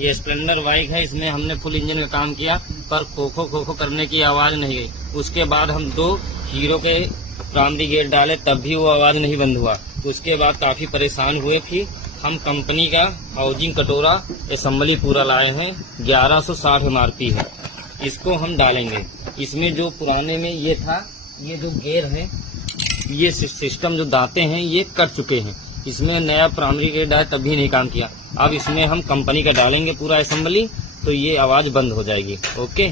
ये Splendor bike है, इसमें हमने फुल इंजन का काम किया पर खोखो खोखो करने की आवाज नहीं गई। उसके बाद हम 2 हीरो के प्राइमरी गेट डाले तब भी वो आवाज नहीं बंद हुआ। उसके बाद काफी परेशान हुए। फिर हम कंपनी का हाउसिंग कटोरा असेंबली पूरा लाए हैं, 1160 MRP है। इसको हम डालेंगे। इसमें जो पुराने में ये था, ये जो गेयर है, ये सिस्टम जो दांते हैं ये कट चुके हैं। इसमें नया प्राइमरी गेट डाले तब भी नहीं काम किया। अब इसमें हम कंपनी का डालेंगे पूरा असेंबली, तो ये आवाज बंद हो जाएगी। ओके।